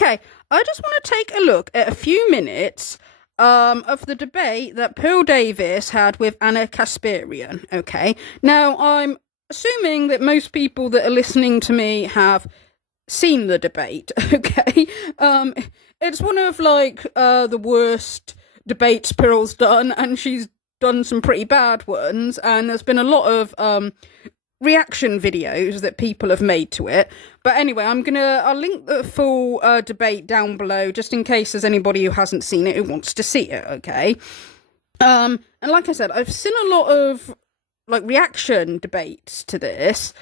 Okay, I just want to take a look at a few minutes of the debate that Pearl Davis had with Ana Kasparian. Okay, now I'm assuming that most people that are listening to me have seen the debate. Okay, it's one of the worst debates Pearl's done, and she's done some pretty bad ones, and there's been a lot of reaction videos that people have made to it. But anyway, I'll link the full debate down below, just in case there's anybody who hasn't seen it who wants to see it, okay? And like I said, I've seen a lot of reaction debates to this,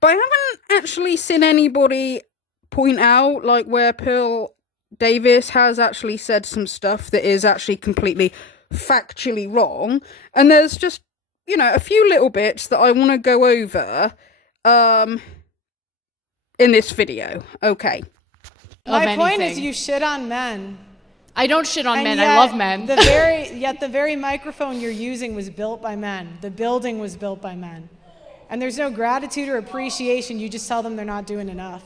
but I haven't actually seen anybody point out where Pearl Davis has actually said some stuff that is actually completely factually wrong. And there's just a few little bits that I want to go over in this video. Okay. My point is you shit on men. I don't shit on men. I love men. Yet the very microphone you're using was built by men. The building was built by men. And there's no gratitude or appreciation. You just tell them they're not doing enough.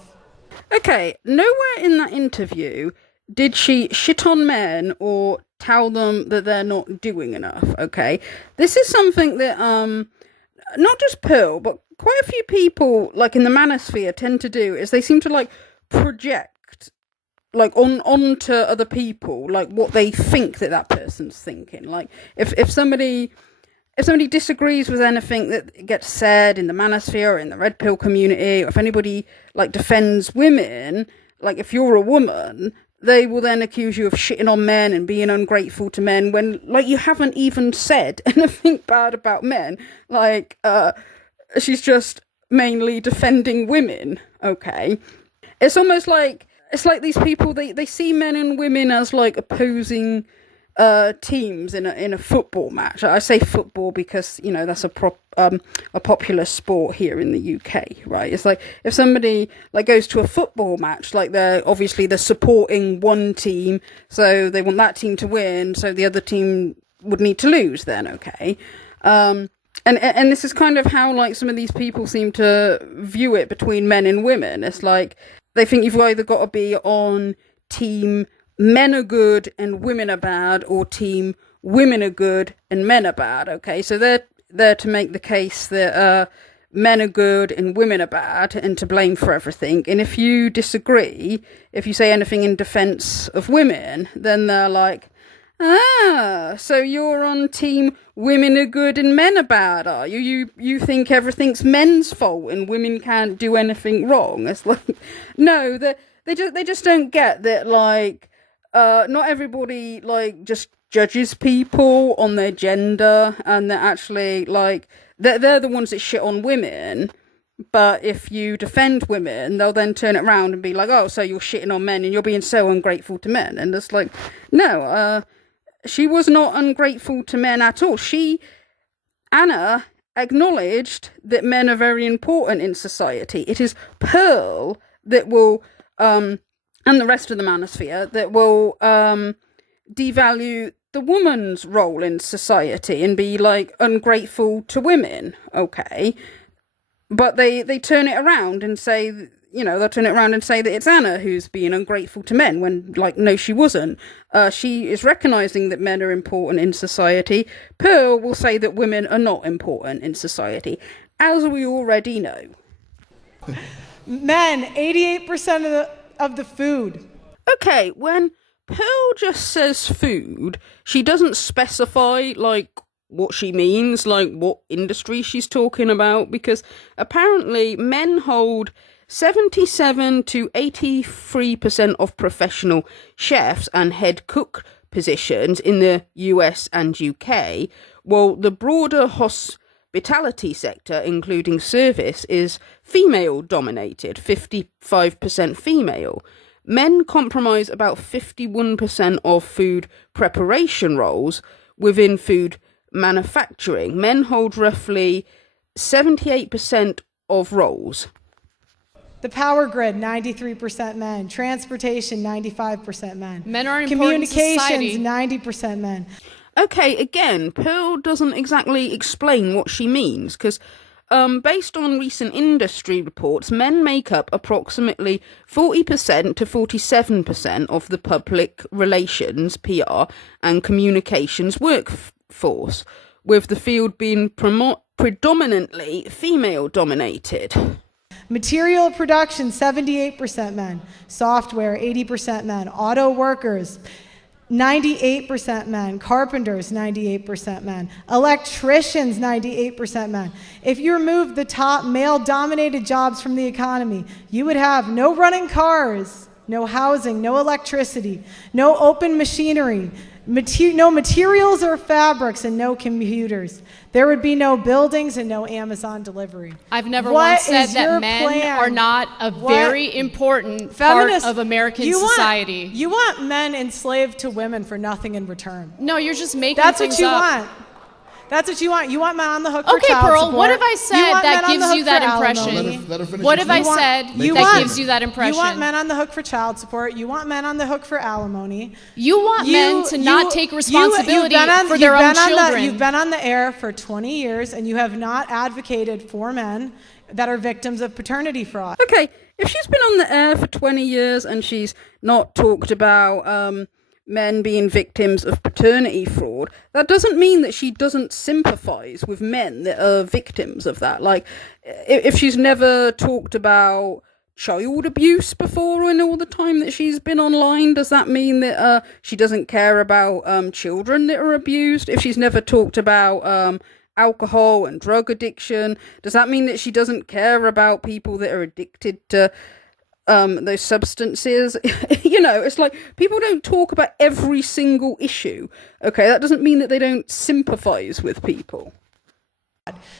Okay, nowhere in that interview did she shit on men or tell them that they're not doing enough, okay? This is something that, not just Pearl, but quite a few people, in the manosphere, tend to do, is they seem to, project, onto other people, what they think that person's thinking. If somebody disagrees with anything that gets said in the manosphere or in the red pill community, or if anybody, defends women, if you're a woman, they will then accuse you of shitting on men and being ungrateful to men when, you haven't even said anything bad about men. She's just mainly defending women, okay? It's almost it's like these people, they see men and women as, opposing teams in a football match. I say football because that's a popular sport here in the UK, right? It's if somebody goes to a football match, they're supporting one team, so they want that team to win, so the other team would need to lose then, okay? And this is kind of how some of these people seem to view it between men and women. It's they think you've either got to be on team men are good and women are bad, or team women are good and men are bad, okay? So they're there to make the case that men are good and women are bad and to blame for everything. And if you disagree, if you say anything in defense of women, then they're so you're on team women are good and men are bad, are you? You think everything's men's fault and women can't do anything wrong? It's no, they just don't get that, not everybody just judges people on their gender, and that actually they're the ones that shit on women. But if you defend women, they'll then turn it around and be oh, so you're shitting on men and you're being so ungrateful to men. And it's no, she was not ungrateful to men at all. Anna acknowledged that men are very important in society. It is Pearl that will and the rest of the manosphere that will devalue the woman's role in society and be ungrateful to women, okay? But they turn it around and say, they'll turn it around and say that it's Anna who's being ungrateful to men when, no, she wasn't. She is recognising that men are important in society. Pearl will say that women are not important in society, as we already know. Men, 88% of the food. Okay, when Pearl just says food, she doesn't specify, what she means, what industry she's talking about, because apparently men hold 77 to 83% of professional chefs and head cook positions in the US and UK, while the broader hospitality sector, including service, is female-dominated, 55% female. Men comprise about 51% of food preparation roles within food manufacturing. Men hold roughly 78% of roles. The power grid, 93% men. Transportation, 95% men. Men are important in society. Communications, 90% men. Okay, again, Pearl doesn't exactly explain what she means, because based on recent industry reports, men make up approximately 40% to 47% of the public relations, PR, and communications workforce, with the field being predominantly female-dominated. Material production, 78% men. Software, 80% men. Auto workers, 98% men. Carpenters, 98% men. Electricians, 98% men. If you remove the top male-dominated jobs from the economy, you would have no running cars, no housing, no electricity, no open machinery, no materials or fabrics, and no computers. There would be no buildings and no Amazon delivery. I've never once said that men are not a very important part of American society. You want men enslaved to women for nothing in return. No, you're just making That's things what you up. want. That's what you want. You want men on the hook for child Okay, Pearl, support. what have I said that gives you that impression? Let her finish What her have I sentence. said that gives you that impression? You want men on the hook for child support. You want men on the hook for alimony. You want men to not take responsibility for their own children. You've been on the air for 20 years, and you have not advocated for men that are victims of paternity fraud. Okay, if she's been on the air for 20 years and she's not talked about men being victims of paternity fraud, that doesn't mean that she doesn't sympathise with men that are victims of that. Like, if she's never talked about child abuse before in all the time that she's been online, does that mean that she doesn't care about children that are abused? If she's never talked about alcohol and drug addiction, does that mean that she doesn't care about people that are addicted to those substances? You know, it's like people don't talk about every single issue. Okay, that doesn't mean that they don't sympathize with people.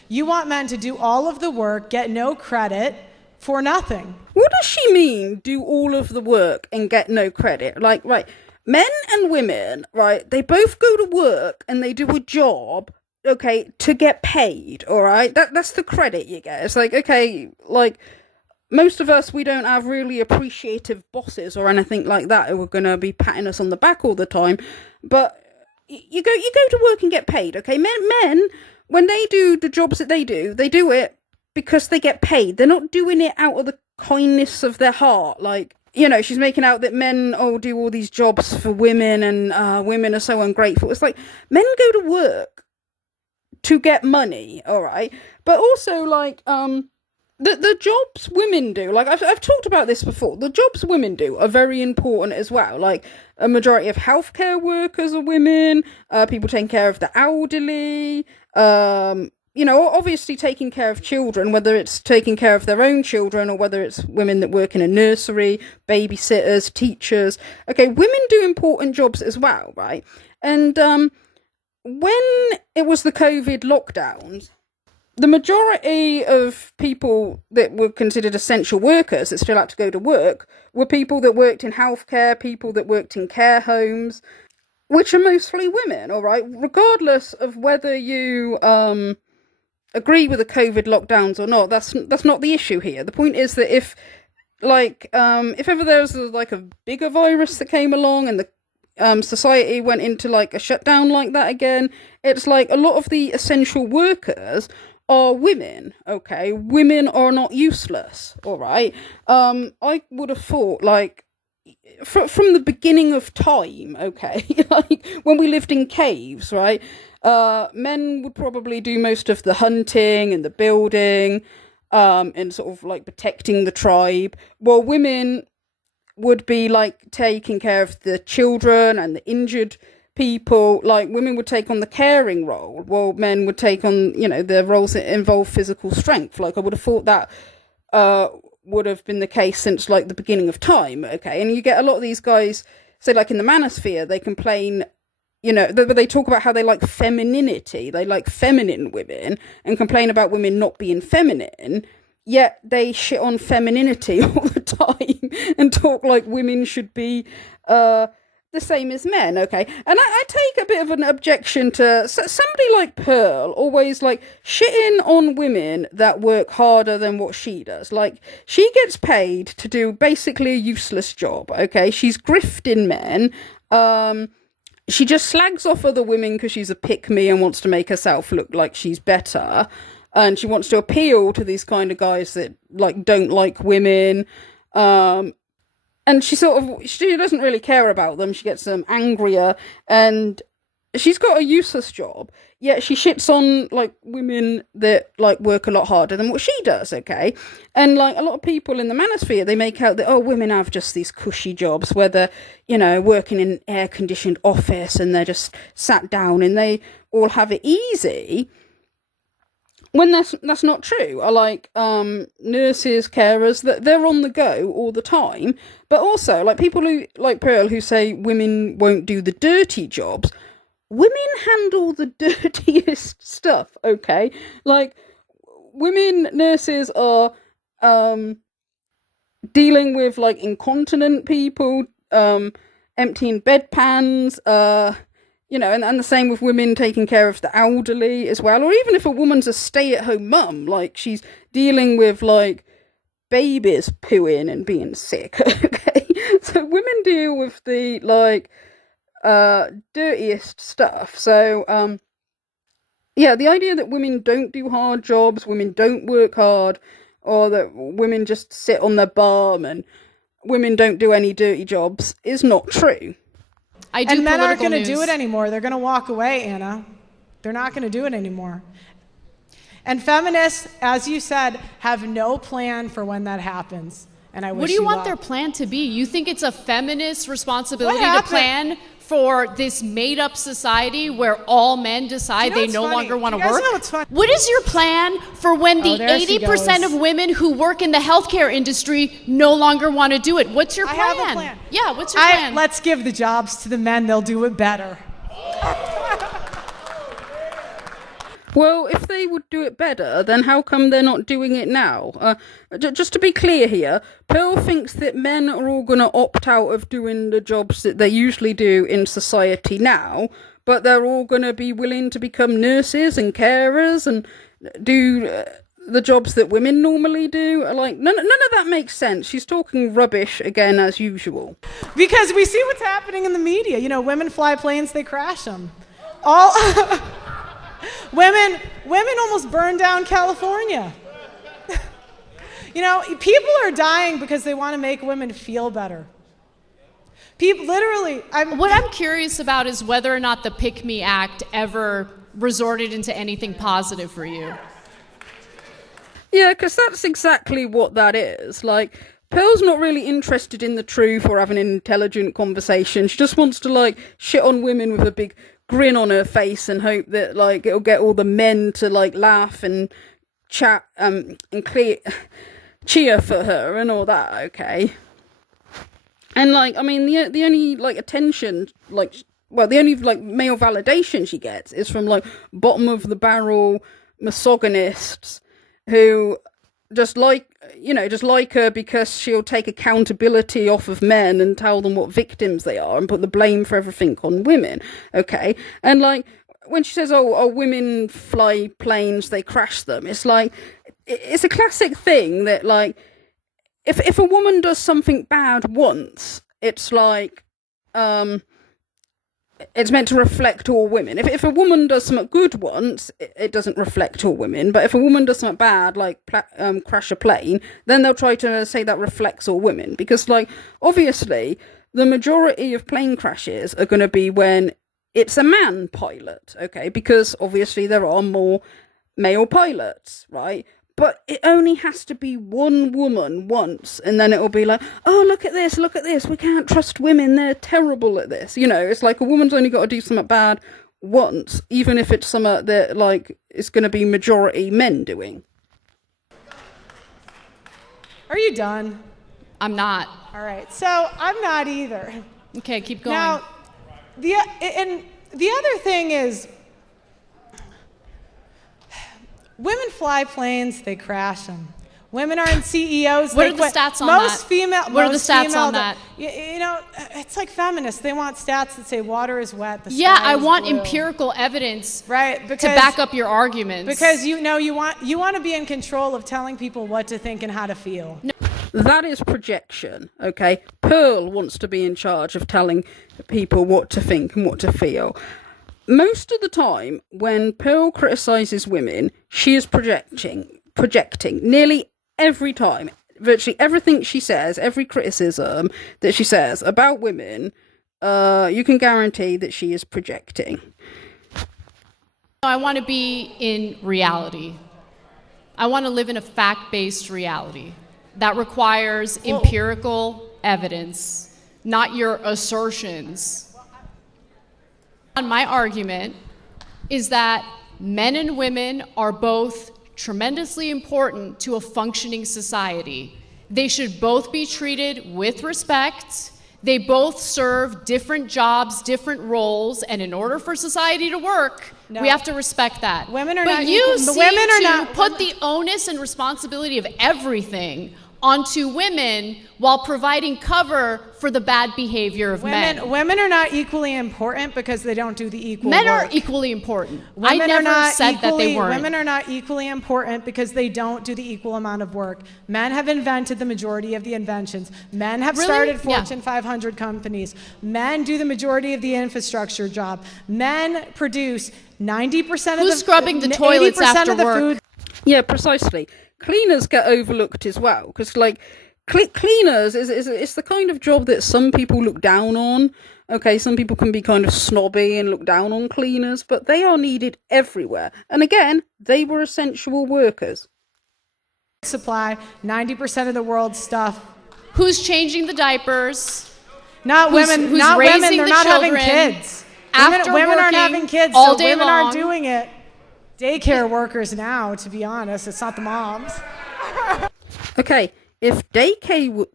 You want men to do all of the work, get no credit for nothing. What does she mean, do all of the work and get no credit? Like, right, men and women, right, they both go to work and they do a job, okay, to get paid, all right? That's the credit you get. It's like, okay, like, most of us, we don't have really appreciative bosses or anything like that who are going to be patting us on the back all the time. But you go to work and get paid, okay? Men, when they do the jobs that they do it because they get paid. They're not doing it out of the kindness of their heart. Like, you know, she's making out that men do all these jobs for women and women are so ungrateful. It's like, men go to work to get money, all right? But also, like, The jobs women do, like I've talked about this before, the jobs women do are very important as well. Like, a majority of healthcare workers are women, people taking care of the elderly, you know, obviously taking care of children, whether it's taking care of their own children or whether it's women that work in a nursery, babysitters, teachers. Okay, women do important jobs as well, right? And when it was the COVID lockdowns, the majority of people that were considered essential workers that still had to go to work were people that worked in healthcare, people that worked in care homes, which are mostly women, all right? Regardless of whether you agree with the COVID lockdowns or not, that's not the issue here. The point is that if ever there was like a bigger virus that came along and the society went into like a shutdown like that again, it's like a lot of the essential workers are women, okay? Women are not useless, all right? I would have thought, like, from the beginning of time, okay, like, when we lived in caves, right, men would probably do most of the hunting and the building, and sort of, like, protecting the tribe, while women would be, like, taking care of the children and the injured people. Like, women would take on the caring role, while men would take on, you know, the roles that involve physical strength. Like, I would have thought that would have been the case since, like, the beginning of time, okay? And you get a lot of these guys, say, like, in the manosphere, they complain, you know, they talk about how they like femininity, they like feminine women, and complain about women not being feminine, yet they shit on femininity all the time, and talk like women should be, the same as men, okay? And I take a bit of an objection to somebody like Pearl always, like, shitting on women that work harder than what she does. Like, she gets paid to do basically a useless job, okay? She's grifting men. She just slags off other women because she's a pick-me and wants to make herself look like she's better. and she wants to appeal to these kind of guys that like don't like women. And she doesn't really care about them. She gets them angrier, and she's got a useless job, yet she shits on like women that like work a lot harder than what she does, okay? And like a lot of people in the manosphere, they make out that, women have just these cushy jobs where they're, working in an air-conditioned office and they're just sat down and they all have it easy, when that's not true. I like nurses, carers, that they're on the go all the time. But also like people who like Pearl, who say women won't do the dirty jobs. Women handle the dirtiest stuff, okay? Like, women nurses are dealing with, like, incontinent people, emptying bedpans, and the same with women taking care of the elderly as well. Or even if a woman's a stay-at-home mum, like, she's dealing with, like, babies pooing and being sick, okay? So women deal with the, like, dirtiest stuff. So the idea that women don't do hard jobs, women don't work hard, or that women just sit on their bum and women don't do any dirty jobs is not true. And men aren't going to do it anymore. They're going to walk away, Anna. They're not going to do it anymore. And feminists, as you said, have no plan for when that happens. And I wish What do you want their plan to be? You think it's a feminist responsibility to plan for this made-up society where all men decide they no longer want to work? What is your plan for when the 80% of women who work in the healthcare industry no longer want to do it? What's your plan? I have a plan. Yeah, what's your plan? Let's give the jobs to the men. They'll do it better. Well, if they would do it better, then how come they're not doing it now? Just to be clear here, Pearl thinks that men are all going to opt out of doing the jobs that they usually do in society now, but they're all going to be willing to become nurses and carers and do the jobs that women normally do. Like, none of that makes sense. She's talking rubbish again, as usual. Because we see what's happening in the media. Women fly planes, they crash them. All... Women almost burned down California. People are dying because they want to make women feel better. People, literally. What I'm curious about is whether or not the Pick Me Act ever resorted into anything positive for you. Yeah, because that's exactly what that is. Like, Pearl's not really interested in the truth or having an intelligent conversation. She just wants to, like, shit on women with a big grin on her face and hope that, like, it'll get all the men to, like, laugh and chat and cheer for her and all that, okay? And, like, I mean, the only, like, attention, like, well, the only, like, male validation she gets is from, like, bottom-of-the-barrel misogynists who just like her because she'll take accountability off of men and tell them what victims they are and put the blame for everything on women, okay? And, like, when she says, oh, women fly planes, they crash them, it's like, it's a classic thing that, like, if a woman does something bad once, it's like, it's meant to reflect all women. If a woman does something good once, it doesn't reflect all women. But if a woman does something bad, like crash a plane, then they'll try to say that reflects all women. Because, like, obviously, the majority of plane crashes are going to be when it's a man pilot, okay? Because, obviously, there are more male pilots, right? But it only has to be one woman once, and then it'll be like, oh, look at this, we can't trust women, they're terrible at this. It's like a woman's only got to do something bad once, even if it's something that, like, it's going to be majority men doing. Are you done? I'm not. All right, so I'm not either. Okay, keep going. Now, the other thing is, women fly planes, they crash them. Women are in CEOs. What are the stats on that? What are the stats on that? It's like feminists. They want stats that say water is wet. Yeah, I want empirical evidence, right? To back up your arguments. Because you want to be in control of telling people what to think and how to feel. No. That is projection, okay? Pearl wants to be in charge of telling people what to think and what to feel. Most of the time, when Pearl criticizes women, she is projecting nearly every time. Virtually everything she says, every criticism that she says about women, you can guarantee that she is projecting. I want to be in reality. I want to live in a fact-based reality that requires empirical evidence, not your assertions. My argument is that men and women are both tremendously important to a functioning society. They should both be treated with respect. They both serve different jobs, different roles, and in order for society to work, we have to respect that. Women are but not you equal. seem Women are to not, put the onus and responsibility of everything onto women while providing cover for the bad behavior of men. Women are not equally important because they don't do the equal Men work. are equally important. Women I never said that they weren't. Women are not equally important because they don't do the equal amount of work. Men have invented the majority of the inventions. Men have started Fortune 500 companies. Men do the majority of the infrastructure job. Men produce 90% of the... Who's scrubbing the toilets after work? Food. Yeah, precisely. Cleaners get overlooked as well, because like cleaners is the kind of job that some people look down on. Okay, some people can be kind of snobby and look down on cleaners, but they are needed everywhere. And again, they were essential workers. Supply 90% of the world's stuff. Who's changing the diapers? Not women. Who's not raising women. They're the not children having kids. after Women aren't working having kids, all so day women long. aren't doing it. Daycare workers now, to be honest, it's not the moms. Okay, if daycare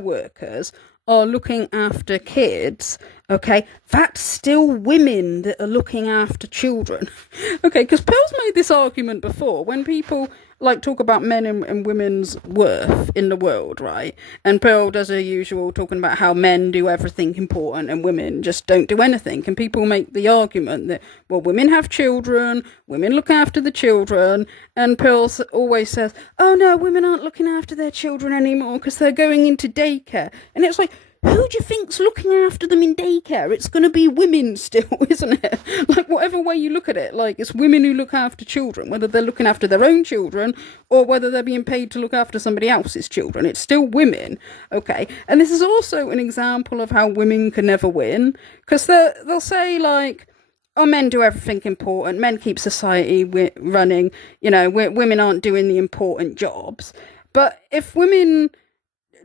workers are looking after kids, okay, that's still women that are looking after children. Okay, because Pearl's made this argument before when people like talk about men and women's worth in the world, right? And Pearl does her usual talking about how men do everything important and women just don't do anything. And people make the argument that, well, women have children, women look after the children, and Pearl always says, oh no, women aren't looking after their children anymore because they're going into daycare. And it's like, who do you think's looking after them in daycare? It's going to be women still, isn't it? Like, whatever way you look at it, like, it's women who look after children, whether they're looking after their own children or whether they're being paid to look after somebody else's children. It's still women, okay? And this is also an example of how women can never win, because they'll say, like, oh, men do everything important, men keep society running, you know, women aren't doing the important jobs. But if women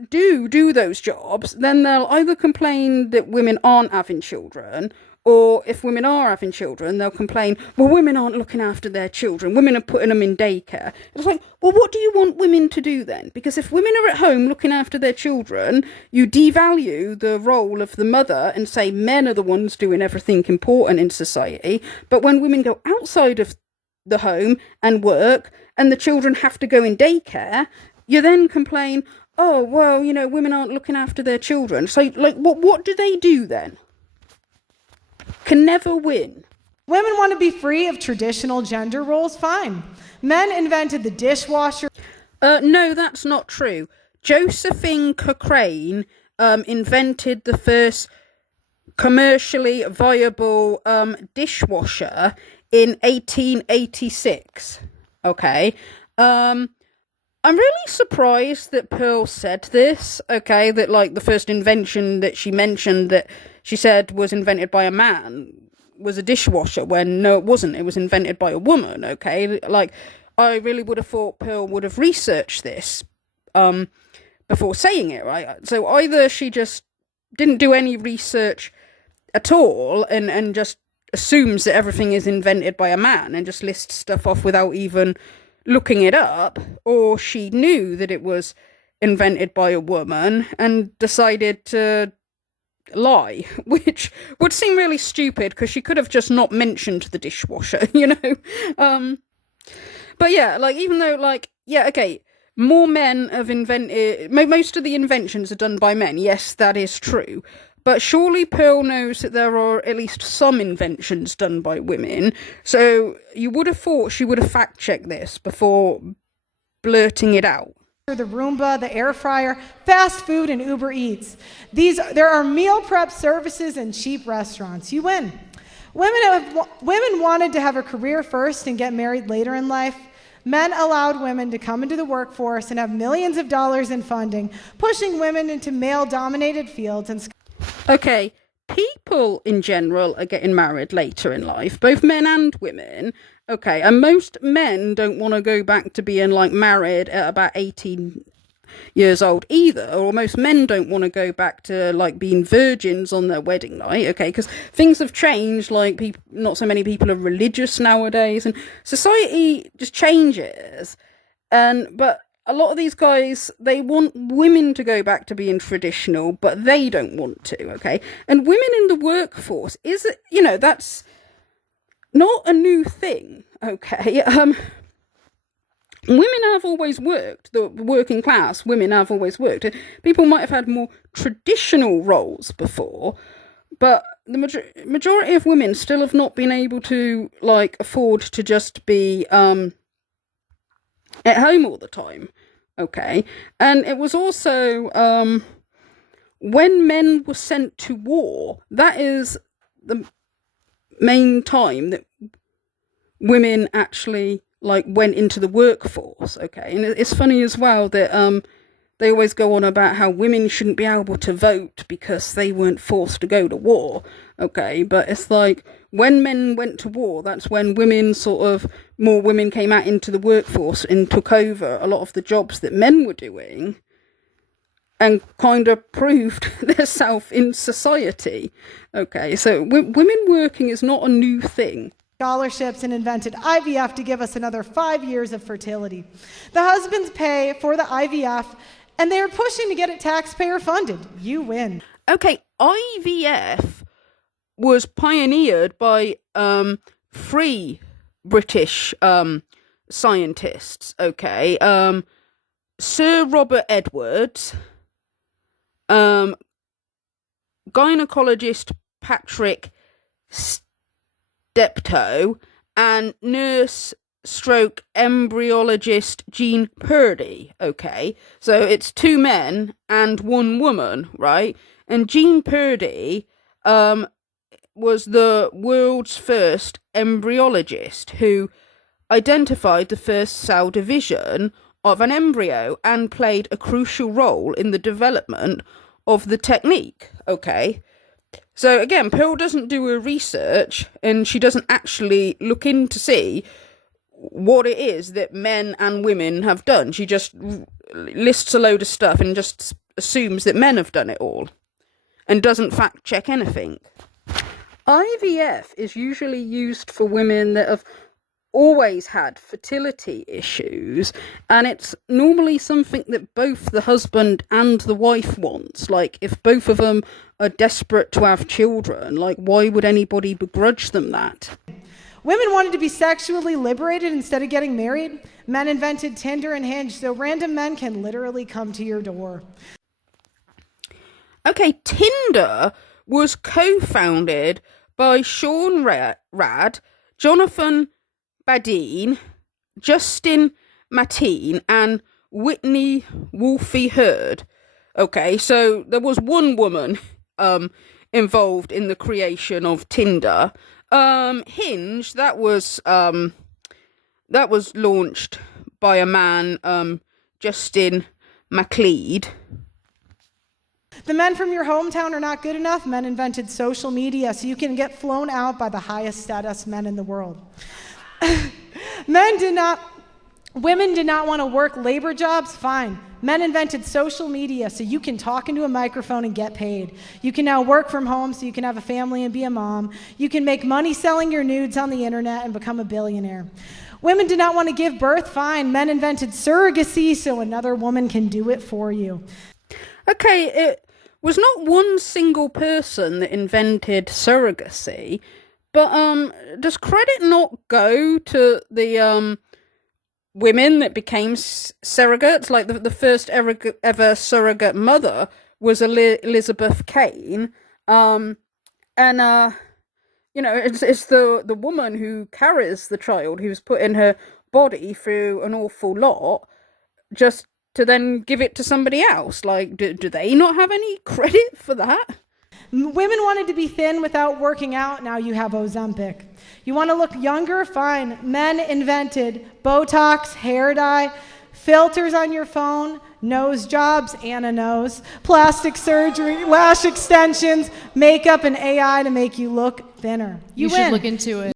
do those jobs, then they'll either complain that women aren't having children, or if women are having children, they'll complain, well, women aren't looking after their children, women are putting them in daycare. It's like, well, what do you want women to do then? Because if women are at home looking after their children, you devalue the role of the mother and say men are the ones doing everything important in society. But when women go outside of the home and work and the children have to go in daycare, you then complain, oh, well, you know, women aren't looking after their children. So, like, what do they do then? Can never win. Women want to be free of traditional gender roles, fine. Men invented the dishwasher. No, that's not true. Josephine Cochrane invented the first commercially viable dishwasher in 1886. Okay. I'm really surprised that Pearl said this, okay, that, like, the first invention that she mentioned that she said was invented by a man was a dishwasher, when no, it wasn't. It was invented by a woman, okay? Like, I really would have thought Pearl would have researched this before saying it, right? So either she just didn't do any research at all and just assumes that everything is invented by a man and just lists stuff off without even looking it up, or she knew that it was invented by a woman and decided to lie, which would seem really stupid because she could have just not mentioned the dishwasher, you know? But yeah, like, even though, like, yeah, okay, more men have invented, most of the inventions are done by men, yes, that is true. But surely Pearl knows that there are at least some inventions done by women, so you would have thought she would have fact-checked this before blurting it out. The Roomba, the air fryer, fast food, and Uber Eats. There are meal prep services and cheap restaurants. You win. Women wanted to have a career first and get married later in life. Men allowed women to come into the workforce and have millions of dollars in funding, pushing women into male-dominated fields and... Okay, people in general are getting married later in life, both men and women. Okay, and most men don't want to go back to being like married at about 18 years old either, or most men don't want to go back to like being virgins on their wedding night, okay, because things have changed, like not so many people are religious nowadays, and society just changes, but a lot of these guys, they want women to go back to being traditional, but they don't want to, okay, and women in the workforce that's not a new thing, okay. Women have always worked, the working class women have always worked. People might have had more traditional roles before, but the majority of women still have not been able to, like, afford to just be at home all the time, okay? And it was also, when men were sent to war, that is the main time that women actually like went into the workforce, okay? And it's funny as well that they always go on about how women shouldn't be able to vote because they weren't forced to go to war, okay? But it's like when men went to war, that's when more women came out into the workforce and took over a lot of the jobs that men were doing and kind of proved their self in society, okay? So women working is not a new thing. Scholarships and invented IVF to give us another 5 years of fertility. The husbands pay for the IVF, and they are pushing to get it taxpayer funded. You win. Okay, IVF was pioneered by three British scientists, okay? Sir Robert Edwards, gynecologist Patrick Steptoe, and nurse/embryologist Jean Purdy, okay? So it's 2 men and 1 woman, right? And Jean Purdy was the world's first embryologist who identified the first cell division of an embryo and played a crucial role in the development of the technique, okay? So again, Pearl doesn't do her research and she doesn't actually look in to see what it is that men and women have done. She just lists a load of stuff and just assumes that men have done it all and doesn't fact check anything. IVF is usually used for women that have always had fertility issues, and it's normally something that both the husband and the wife wants. Like, if both of them are desperate to have children, like, why would anybody begrudge them that? Women wanted to be sexually liberated instead of getting married. Men invented Tinder and Hinge, so random men can literally come to your door. Okay, Tinder was co-founded by Sean Rad, Jonathan Badine, Justin Mateen, and Whitney Wolfie Hurd. Okay, so there was one woman involved in the creation of Tinder. Hinge, that was launched by a man, Justin MacLeod. The men from your hometown are not good enough. Men invented social media so you can get flown out by the highest status men in the world. Women did not want to work labor jobs. Fine. Men invented social media so you can talk into a microphone and get paid. You can now work from home so you can have a family and be a mom. You can make money selling your nudes on the internet and become a billionaire. Women did not want to give birth. Fine. Men invented surrogacy so another woman can do it for you. Okay, it was not one single person that invented surrogacy, but does credit not go to the women that became surrogates? Like the first ever surrogate mother was Elizabeth Kane, and it's the woman who carries the child who's putting her body through an awful lot just to then give it to somebody else. Like, do they not have any credit for that? Women wanted to be thin without working out. Now you have Ozempic. You want to look younger? Fine. Men invented Botox, hair dye, filters on your phone, nose jobs, Anna knows, plastic surgery, lash extensions, makeup, and AI to make you look thinner. You win. Should look into it.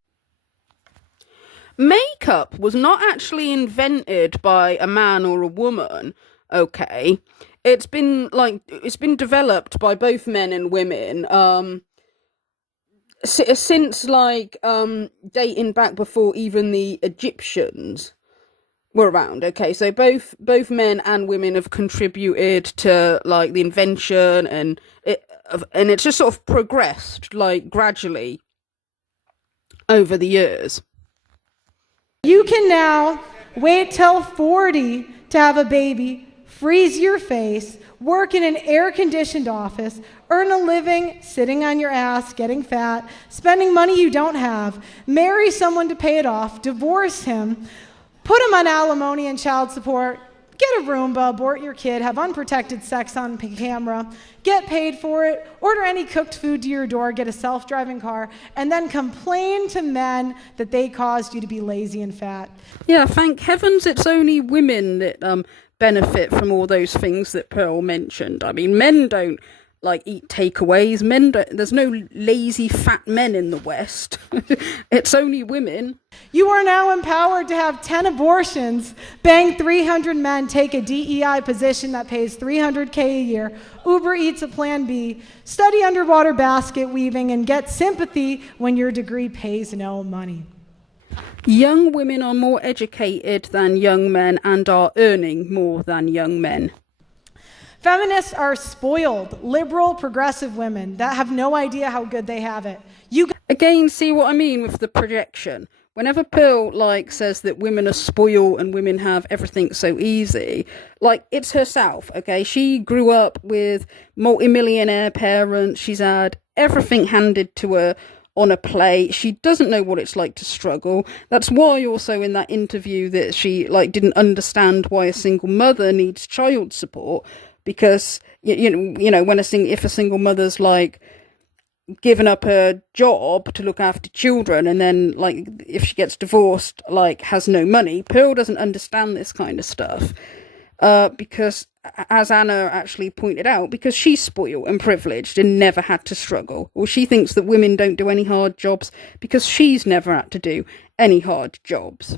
Makeup was not actually invented by a man or a woman, okay? It's been developed by both men and women, since dating back before even the Egyptians were around. Okay, so both men and women have contributed to like the invention, and it's just sort of progressed like gradually over the years. You can now wait till 40 to have a baby, freeze your face, work in an air-conditioned office, earn a living sitting on your ass, getting fat, spending money you don't have, marry someone to pay it off, divorce him, put him on alimony and child support, get a Roomba, abort your kid, have unprotected sex on camera, get paid for it, order any cooked food to your door, get a self-driving car, and then complain to men that they caused you to be lazy and fat. Yeah, thank heavens it's only women that benefit from all those things that Pearl mentioned. I mean, men don't like eat takeaways. There's no lazy fat men in the West. It's only women. You are now empowered to have 10 abortions, bang 300 men, take a DEI position that pays $300K a year, Uber Eats a Plan B, study underwater basket weaving, and get sympathy when your degree pays no money. Young women are more educated than young men and are earning more than young men. Feminists are spoiled, liberal, progressive women that have no idea how good they have it. Again, see what I mean with the projection? Whenever Pearl says that women are spoiled and women have everything so easy, it's herself, okay? She grew up with multimillionaire parents. She's had everything handed to her on a plate. She doesn't know what it's like to struggle. That's why also in that interview that she didn't understand why a single mother needs child support, because you know when if a single mother's given up her job to look after children, and then if she gets divorced has no money. Pearl doesn't understand this kind of stuff, because as Anna actually pointed out, because she's spoiled and privileged and never had to struggle. Or she thinks that women don't do any hard jobs because she's never had to do any hard jobs.